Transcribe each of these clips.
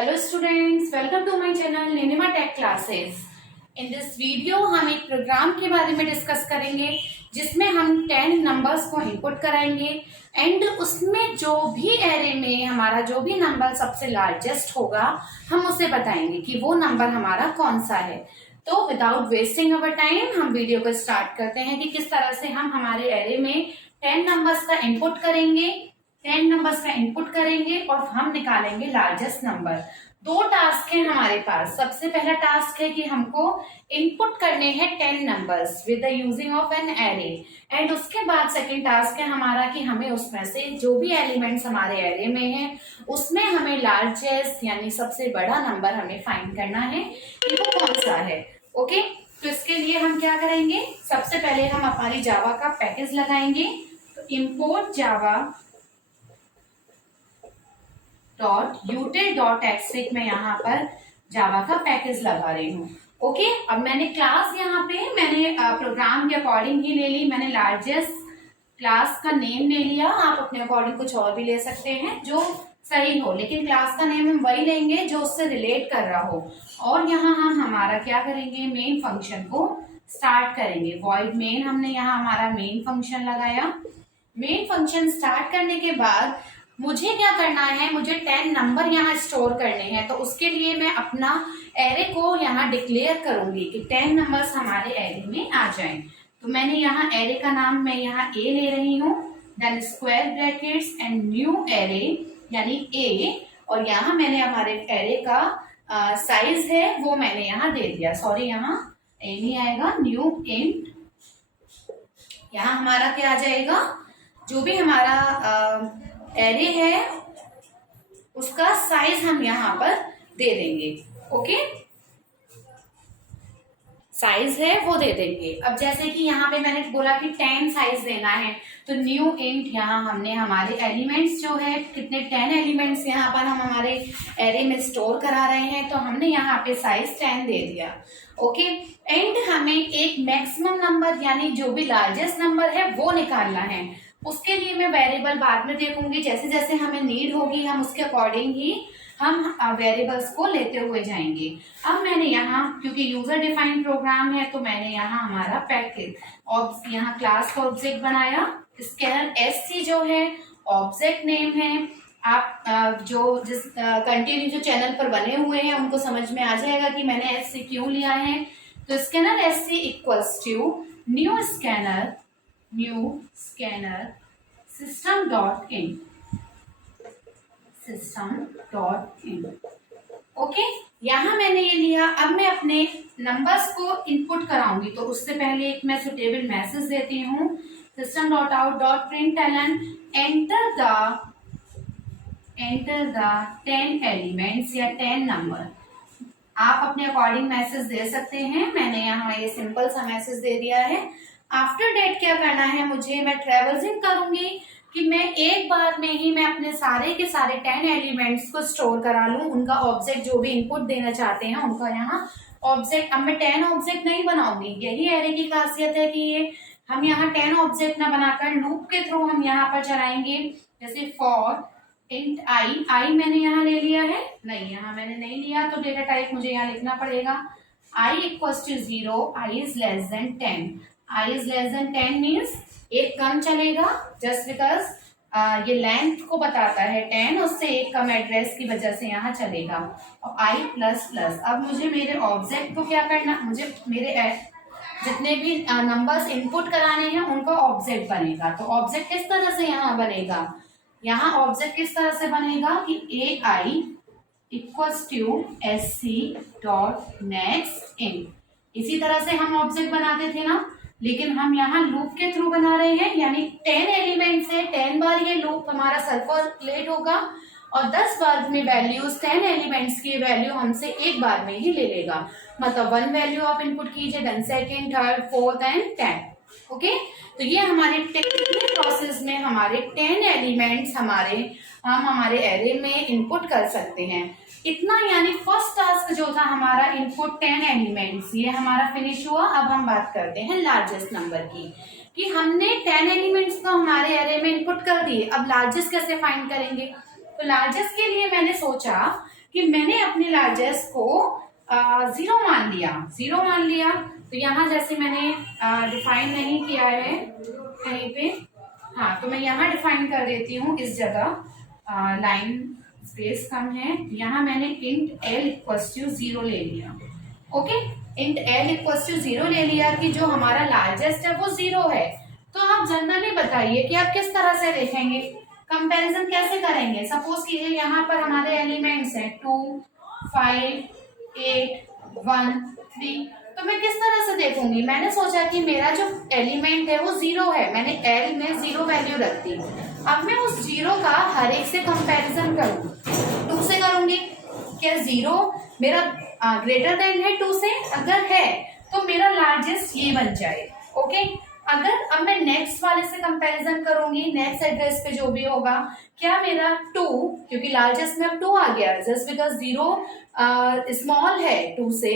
Hello students, welcome to my channel Ninima Tech Classes. In this video हम एक programme के बारे में डिस्कस करेंगे जिसमें हम 10 नंबर्स को इनपुट कराएंगे एंड उसमें जो भी एरे में हमारा जो भी नंबर सबसे लार्जेस्ट होगा हम उसे बताएंगे कि वो नंबर हमारा कौन सा है। तो विदाउट वेस्टिंग अवर टाइम हम वीडियो को स्टार्ट करते हैं कि किस तरह से हम हमारे एरे में 10 नंबर्स का इनपुट करेंगे 10 नंबर्स का इनपुट करेंगे और हम निकालेंगे लार्जेस्ट नंबर। दो टास्क है हमारे पास। सबसे पहला टास्क है कि हमको इनपुट करने हैं 10 numbers with the using of an array and उसके बाद सेकंड टास्क है हमारा कि हमें उसमें से जो भी एलिमेंट्स हमारे एरे में है उसमें हमें लार्जेस्ट यानी सबसे बड़ा नंबर हमें फाइंड करना है कि वो कौन सा है। ओके, तो इसके लिए हम क्या करेंगे, सबसे पहले हम हमारी जावा का पैकेज लगाएंगे। तो इम्पोर्ट जावा util.xfig में यहाँ पर जावा का पैकेज लगा रही हूँ। ओके, अब मैंने क्लास यहाँ पे मैंने प्रोग्राम के अकॉर्डिंग ही ले ली। मैंने लार्जेस्ट क्लास का नेम ले लिया। आप अपने अकॉर्डिंग कुछ और भी ले सकते हैं जो सही हो, लेकिन क्लास का नेम हम वही लेंगे जो उससे रिलेट कर रहा हो। और यहाँ हम हमारा क्या करेंगे, मेन फंक्शन को स्टार्ट करेंगे। वॉइड मेन हमने यहाँ हमारा मेन फंक्शन लगाया। मेन फंक्शन स्टार्ट करने के बाद मुझे क्या करना है, मुझे 10 नंबर यहाँ स्टोर करने हैं। तो उसके लिए मैं अपना एरे को यहाँ डिक्लेयर करूंगी कि 10 नंबर्स हमारे एरे में आ जाएं। तो मैंने यहाँ एरे का नाम मैं यहाँ ए ले रही हूँ, then square brackets and new array यानी ए, और यहाँ मैंने हमारे एरे का साइज है वो मैंने यहाँ दे दिया। सॉरी, यहाँ ए नहीं आएगा, न्यू इंट। यहाँ हमारा क्या आ जाएगा, जो भी हमारा एरे है उसका साइज हम यहाँ पर दे देंगे। ओके, साइज है वो दे देंगे। अब जैसे कि यहाँ पे मैंने बोला कि 10 साइज देना है, तो न्यू इंट यहाँ हमने हमारे एलिमेंट्स जो है कितने 10 एलिमेंट्स यहाँ पर हम हमारे एरे में स्टोर करा रहे हैं, तो हमने यहाँ पे साइज 10 दे दिया। ओके, एंड हमें एक मैक्सिमम नंबर यानी जो भी लार्जेस्ट नंबर है वो निकालना है। उसके लिए मैं वेरिएबल बाद में देखूंगी, जैसे जैसे हमें नीड होगी हम उसके अकॉर्डिंग ही हम वेरिएबल्स को लेते हुए जाएंगे। अब मैंने यहाँ क्योंकि यूजर डिफाइंड प्रोग्राम है तो मैंने यहाँ हमारा पैकेज और यहाँ क्लास का ऑब्जेक्ट बनाया। स्कैनर एससी जो है ऑब्जेक्ट नेम है। आप जो जिस कंटिन्यू जो चैनल पर बने हुए हैं उनको समझ में आ जाएगा कि मैंने एससी क्यों लिया है। तो scanner SC equals to new scanner system.in okay, यहाँ मैंने ये लिया। अब मैं अपने नंबर्स को इनपुट कराऊंगी, तो उससे पहले एक मैं सुटेबल मैसेज देती हूँ, system.out.println enter the 10 एलिमेंट्स या 10 नंबर। आप अपने अकॉर्डिंग मैसेज दे सकते हैं। मैंने यहाँ ये सिंपल सा मैसेज दे दिया है। आफ्टर डेट क्या करना है, मुझे मैं ट्रेवर्सिंग करूंगी कि मैं एक बार में ही मैं अपने सारे के सारे 10 एलिमेंट्स को स्टोर करा लूं। उनका ऑब्जेक्ट जो भी इनपुट देना चाहते हैं उनका यहाँ ऑब्जेक्ट। अब मैं 10 ऑब्जेक्ट नहीं बनाऊंगी, यही एरे की खासियत है कि ये हम यहाँ 10 ऑब्जेक्ट ना बनाकर लूप के थ्रू हम यहाँ पर चलाएंगे। जैसे फॉर इंट आई मैंने यहाँ ले लिया है, नहीं यहाँ मैंने नहीं लिया, तो डेटा टाइप मुझे यहाँ लिखना पड़ेगा। I equals to 0, i is less than 10। I is less than 10 means एक कम चलेगा, जस्ट बिकॉज ये लेंथ को बताता है 10, उससे एक कम एड्रेस की वजह से यहाँ चलेगा। और आई प्लस प्लस। अब मुझे मेरे ऑब्जेक्ट को क्या करना, मुझे मेरे जितने भी नंबर्स इनपुट कराने हैं उनका ऑब्जेक्ट बनेगा। तो ऑब्जेक्ट किस तरह से यहाँ बनेगा, यहाँ ऑब्जेक्ट किस तरह से बनेगा कि a i equals to s c dot next in. इसी तरह से हम ऑब्जेक्ट बनाते थे ना, लेकिन हम यहाँ लूप के थ्रू बना रहे हैं, यानी 10 एलिमेंट से 10 बार ये लूप हमारा सर्कुलेट होगा और 10 बार में वैल्यूज 10 एलिमेंट्स की वैल्यू हमसे एक बार में ही ले लेगा। मतलब 1 वैल्यू आप इनपुट कीजिए, then second, third, fourth and 10। Okay, तो ये हमारे टेक्निकल प्रोसेस में हमारे 10 एलिमेंट्स हम हमारे एरे में इनपुट कर सकते हैं। इतना, यानी फर्स्ट टास्क जो था हमारा इनपुट 10 एलिमेंट्स, ये हमारा फिनिश हुआ। अब हम बात करते हैं लार्जेस्ट नंबर की, कि हमने 10 एलिमेंट्स को हमारे एरे में इनपुट कर दिए। अब लार्जेस्ट कैसे फाइंड करेंगे, तो लार्जेस्ट के लिए मैंने सोचा कि मैंने अपने लार्जेस्ट को 0 मान लिया। तो यहाँ जैसे मैंने डिफाइन नहीं किया है कहीं पे, हाँ, तो मैं यहाँ डिफाइन कर देती हूँ इस जगह। लाइन स्पेस कम है, यहाँ मैंने इंट l इक्वल्स टू 0 ले लिया। Okay, int l equals to 0 ले लिया कि जो हमारा लार्जेस्ट है वो 0 है। तो आप जनरली बताइए कि आप किस तरह से देखेंगे, कंपैरिजन कैसे करेंगे। सपोज कीजिए यहाँ पर हमारे एलिमेंट्स हैं 2, 5, 8, 1, 3, तो मैं किस तरह से देखूंगी। मैंने सोचा कि मेरा जो एलिमेंट है वो 0 है, मैंने l में 0 वैल्यू रख दी। अब मैं उस 0 का हर एक से कंपैरिजन करूँ, 2 से करूंगी। क्या 0 मेरा ग्रेटर देन है 2 से? अगर है तो मेरा लार्जेस्ट ये बन जाए। ओके, अगर अब मैं नेक्स्ट वाले से कंपैरिजन करूंगी, नेक्स्ट एड्रेस पे जो भी होगा, क्या मेरा 2, क्योंकि लार्जेस्ट में अब 2 आ गया जस्ट बिकॉज 0 स्मॉल है 2 से,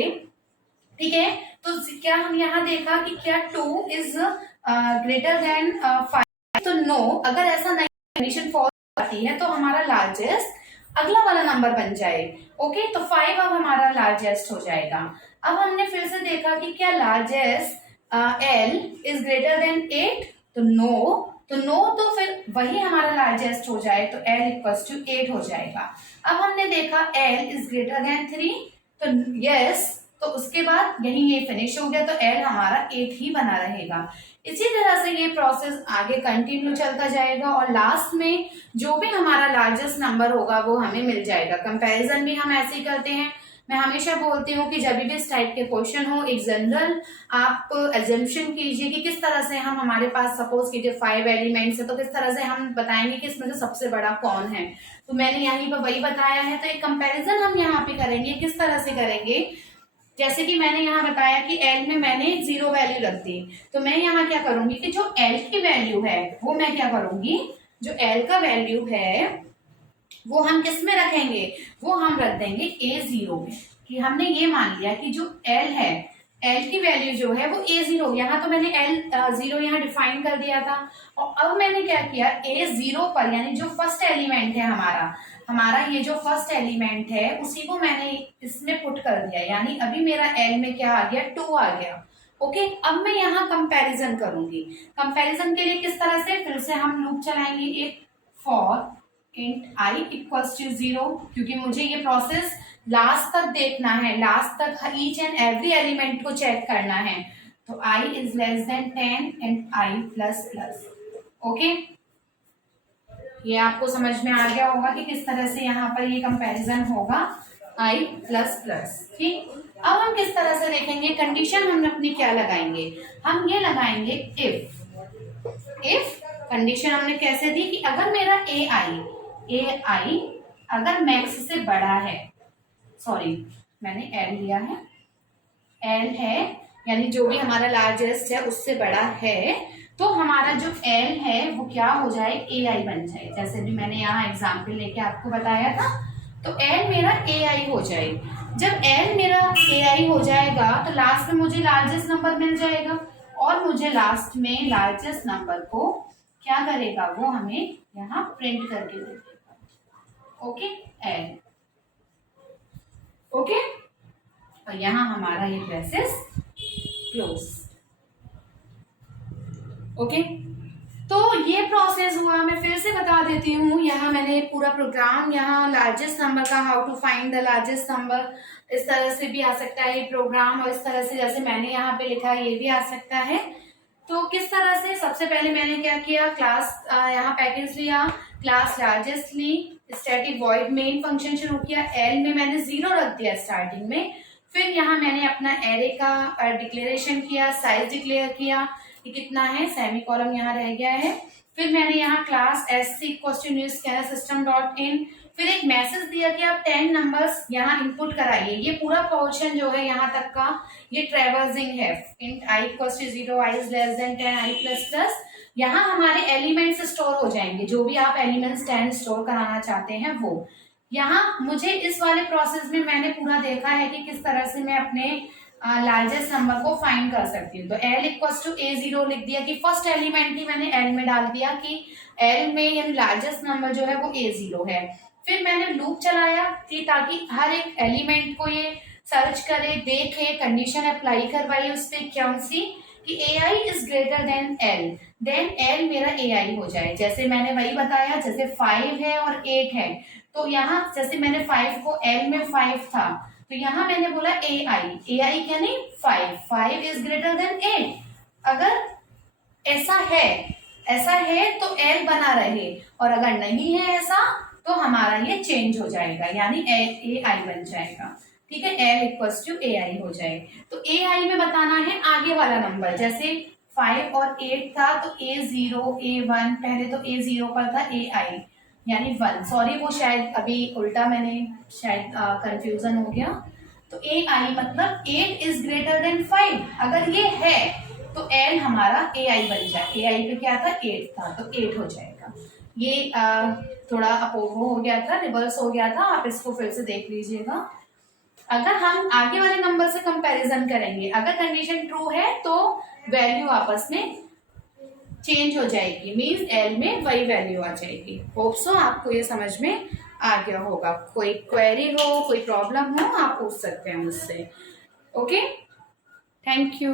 ठीक है। तो क्या हम यहाँ देखा कि क्या 2 इज ग्रेटर देन 5? तो नो, अगर ऐसा नहीं कंडीशन फॉल्स आती है तो हमारा लार्जेस्ट अगला वाला नंबर बन जाए। ओके, तो 5 अब हमारा लार्जेस्ट हो जाएगा। अब हमने फिर से देखा कि क्या largest l is greater then 8? तो नो, तो फिर वही हमारा लार्जेस्ट हो जाए, तो l इक्वल्स टू 8 हो जाएगा। अब हमने देखा l इज ग्रेटर देन 3, तो यस, तो उसके बाद यही ये फिनिश हो गया, तो l हमारा 8 ही बना रहेगा। इसी तरह से ये प्रोसेस आगे कंटिन्यू चलता जाएगा और लास्ट में जो भी हमारा लार्जेस्ट नंबर होगा वो हमें मिल जाएगा। कंपैरिजन भी हम ऐसे ही करते हैं। मैं हमेशा बोलती हूँ कि जब भी इस टाइप के क्वेश्चन हो, एक जनरल आप एजम्पशन कीजिए कि किस तरह से हमारे पास सपोज कीजिए 5 एलिमेंट्स है, तो किस तरह से हम बताएंगे कि इसमें से सबसे बड़ा कौन है। तो मैंने यहीं पर वही बताया है। तो एक कंपैरिजन हम यहाँ पे करेंगे, किस तरह से करेंगे, जैसे कि मैंने यहाँ बताया कि l में मैंने 0 वैल्यू रख दी, तो मैं यहाँ क्या करूंगी कि जो l की वैल्यू है वो मैं क्या करूंगी, जो l का वैल्यू है वो हम किस में रखेंगे, वो हम रख देंगे A0 में। कि हमने ये मान लिया कि जो l है, l की वैल्यू जो है वो A0, यहाँ तो मैंने L0 यहाँ डिफाइन कर दिया था। और अब मैंने क्या किया, A0 पर यानी जो फर्स्ट एलिमेंट है हमारा ये जो फर्स्ट एलिमेंट है उसी को मैंने इसमें पुट कर दिया, यानी अभी मेरा l में क्या आ गया, 2 आ गया। ओके, अब मैं यहाँ कंपैरिजन करूंगी। कंपैरिजन के लिए किस तरह से, फिर से हम लूप चलाएंगे एक for int i equals to 0, क्योंकि मुझे ये प्रोसेस लास्ट तक देखना है, लास्ट तक ईच एंड एवरी एलिमेंट को चेक करना है। तो i is less than 10 and i plus plus. Okay, ये आपको समझ में आ गया होगा कि किस तरह से यहाँ पर ये कंपैरिजन होगा i प्लस प्लस। ठीक, अब हम किस तरह से देखेंगे, कंडीशन हम अपनी क्या लगाएंगे, हम ये लगाएंगे इफ कंडीशन हमने कैसे दी कि अगर मेरा ai अगर मैक्स से बड़ा है, सॉरी मैंने l लिया है, l है यानी जो भी हमारा लार्जेस्ट है उससे बड़ा है, तो हमारा जो l है वो क्या हो जाए, ai बन जाए। जैसे भी मैंने यहाँ एग्जाम्पल लेके आपको बताया था, तो l मेरा ai हो जाए। जब l मेरा ai हो जाएगा तो लास्ट में मुझे लार्जेस्ट नंबर मिल जाएगा, और मुझे लास्ट में लार्जेस्ट नंबर को क्या करेगा, वो हमें यहाँ प्रिंट करके दे देगा। ओके, l ओके, और यहाँ हमारा ये ब्रेसेस क्लोज। ओके, तो ये प्रोसेस हुआ। मैं फिर से बता देती हूँ, यहाँ मैंने पूरा प्रोग्राम, यहाँ लार्जेस्ट नंबर का how to find the largest number, इस तरह से भी आ सकता है ये प्रोग्राम, और इस तरह से जैसे मैंने यहाँ पे लिखा है ये भी आ सकता है। तो किस तरह से, सबसे पहले मैंने क्या किया, क्लास यहाँ पैकेज लिया, क्लास लार्जेस्ट ली, स्टैटिक वॉइड मेन फंक्शन शुरू किया, l में मैंने 0 रख दिया स्टार्टिंग में। फिर यहाँ मैंने अपना एरे का डिक्लेरेशन किया, साइज डिक्लेयर किया कि कितना है, सेमी कॉलम यहाँ रह गया है। फिर मैंने यहाँ class sc new scanner system dot in, फिर एक मैसेज दिया कि आप 10 नंबर्स यहाँ इनपुट कराइए। ये पूरा पोर्शन जो है यहाँ तक का ये ट्रेवर्सिंग है, int i equals to 0, i is less than 10, i plus plus. यहाँ हमारे एलिमेंट्स स्टोर हो जाएंगे, जो भी आप एलिमेंट्स 10 स्टोर कराना चाहते हैं वो। यहाँ मुझे इस वाले प्रोसेस में मैंने पूरा देखा है कि किस तरह से मैं अपने लार्जेस्ट नंबर को फाइंड कर सकती हूँ। तो l इक्वल्स टू A0 लिख दिया कि फर्स्ट एलिमेंट ही मैंने l में डाल दिया कि l में यानी लार्जेस्ट नंबर जो है वो A0 है। फिर मैंने लूप चलाया कि ताकि हर एक एलिमेंट को ये सर्च करे, देखे, कंडीशन अप्लाई करवाई उस पर कौन सी कि AI is greater than L, then L मेरा AI हो जाए। जैसे मैंने वही बताया, जैसे 5 है और 8 है, तो यहाँ जैसे मैंने 5 को L में 5 था, तो यहाँ मैंने बोला AI क्या नहीं 5 इज ग्रेटर देन 8। अगर ऐसा है तो L बना रहे, और अगर नहीं है ऐसा तो हमारा ये चेंज हो जाएगा, यानी AI बन जाएगा। ठीक है, L इक्वल्स टू AI हो जाए। तो AI में बताना है आगे वाला नंबर, जैसे 5 और 8 था तो A0 A1, पहले तो A0 पर था AI यानी 1, सॉरी वो शायद अभी उल्टा मैंने शायद कंफ्यूजन हो गया। तो AI मतलब 8 इज ग्रेटर देन 5, अगर ये है तो L हमारा AI बन जाए। AI पे क्या था 8 था, तो 8 हो जाएगा। ये थोड़ा अपोहो हो गया था, रिवर्स हो गया था, आप इसको फिर से देख लीजिएगा। अगर हम आगे वाले नंबर से कंपैरिजन करेंगे, अगर कंडीशन ट्रू है तो वैल्यू आपस में चेंज हो जाएगी, मींस L में वही वैल्यू आ जाएगी। होप सो आपको ये समझ में आ गया होगा। कोई क्वेरी हो, कोई प्रॉब्लम हो, आप पूछ सकते हैं मुझसे। Okay, thank you.